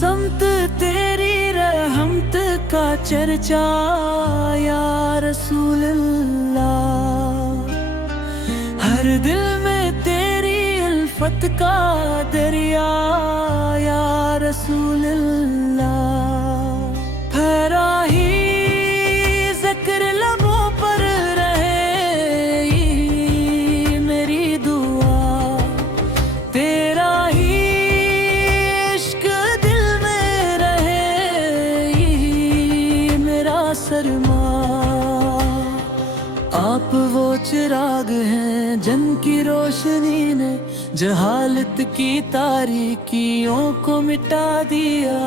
سمت تیری رحمت کا چرچا یا رسول اللہ، ہر دل میں تیری الفت کا دریا یا رسول اللہ، پھیرا ہی ذکر لبوں پر رہے یہ میری دعا، تیرا ہی عشق دل میں رہے یہ میرا سرمایہ۔ آپ وہ چراغ ہیں جن کی روشنی نے جہالت کی تاریکیوں کو مٹا دیا،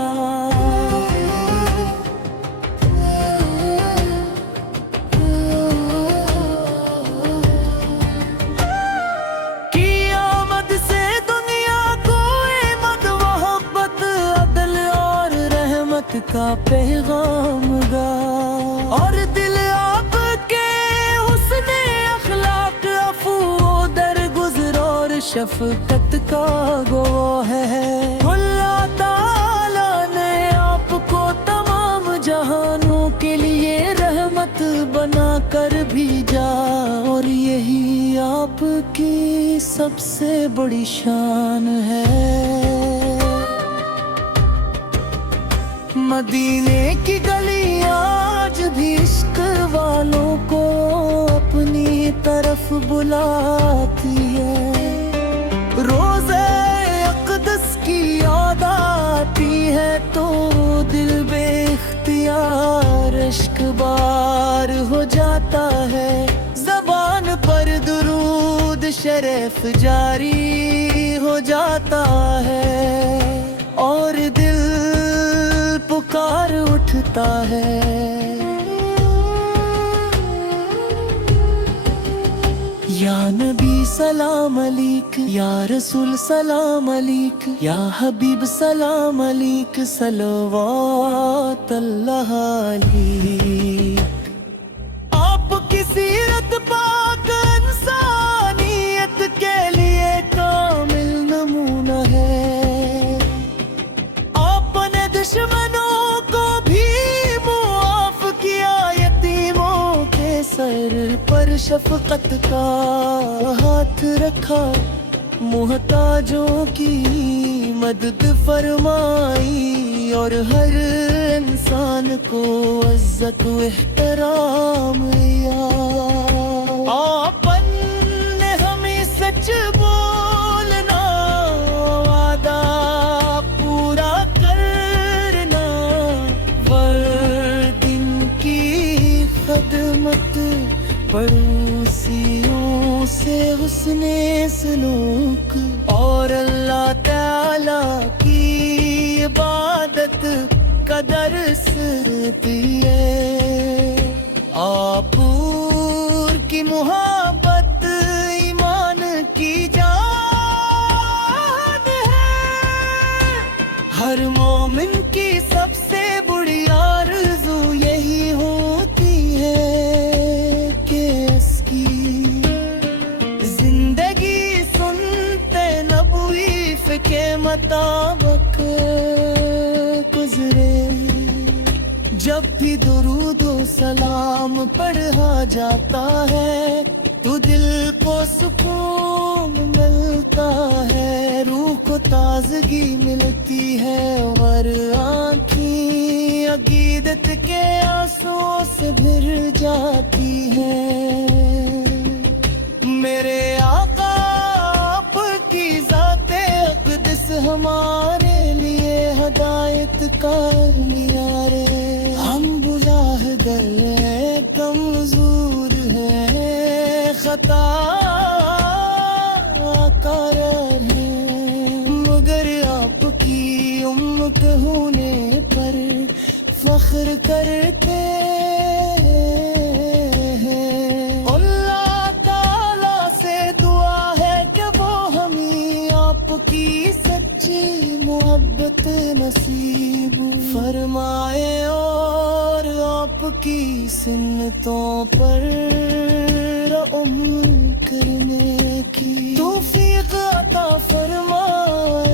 کی آمد سے دنیا کو احمد محبت عدل اور رحمت کا پیغام گا، اور دل آپ کے حسن اخلاق عفو درگزر اور شفقت کا گواہ ہے۔ اللہ تعالیٰ نے آپ کو تمام جہانوں کے لیے رحمت بنا کر بھیجا، اور یہی آپ کی سب سے بڑی شان ہے۔ مدینے کی گلیاں آج بھی عشق والوں کو اپنی طرف بلاتی ہے، روزے اقدس کی یاد آتی ہے تو دل بے اختیار اشک بار ہو جاتا ہے، زبان پر درود شریف جاری ہو جاتا ہے، اور دل پکار اٹھتا ہے، یا نبی سلام علیک، یا رسول سلام علیک، یا حبیب سلام علیک، صلوات اللہ علیک۔ آپ کی سیرت پاک انسانیت کے لیے کامل نمونہ ہے، آپ نے دشمنوں کو بھی معاف کیا، یتیموں کے سر پر شفقت کا ہاتھ رکھا، محتاجوں کی مدد فرمائی، اور ہر انسان کو عزت و احترام دیا۔ آپ نے ہمیں سچ بولنا، وعدہ پورا کرنا، وردن کی خدمت، پڑوسیوں سے حسن سلوک، اور اللہ تعالیٰ کی عبادت کا درس دیے۔ آپ کی محبت ایمان کی جان ہے، ہر مومن کی سب سے بڑی آرزو یہی ہوتی ہے کہ اس کی زندگی سنتے نبوی کے مطابق گزرے۔ جب بھی درود و سلام پڑھا جاتا ہے تو دل کو سکون ملتا ہے، روح کو تازگی ملتی ہے، اور آنکھیں عقیدت کے آنسوں سے بھر جاتی ہیں۔ میرے آقا آپ کی ذات اقدس ہمارے لیے ہدایت کا معیار ہے، ہم گناہگار ہیں، کمزور ہیں، خطا کار ہیں، مگر آپ کی امت ہونے پر فخر کرتے ہیں۔ اللہ تعالیٰ سے دعا ہے کہ وہ ہمیں آپ کی سچی محبت نصیب فرمائے، اور آپ کی سنتوں پر عمل کرنے کی توفیق عطا فرمائے۔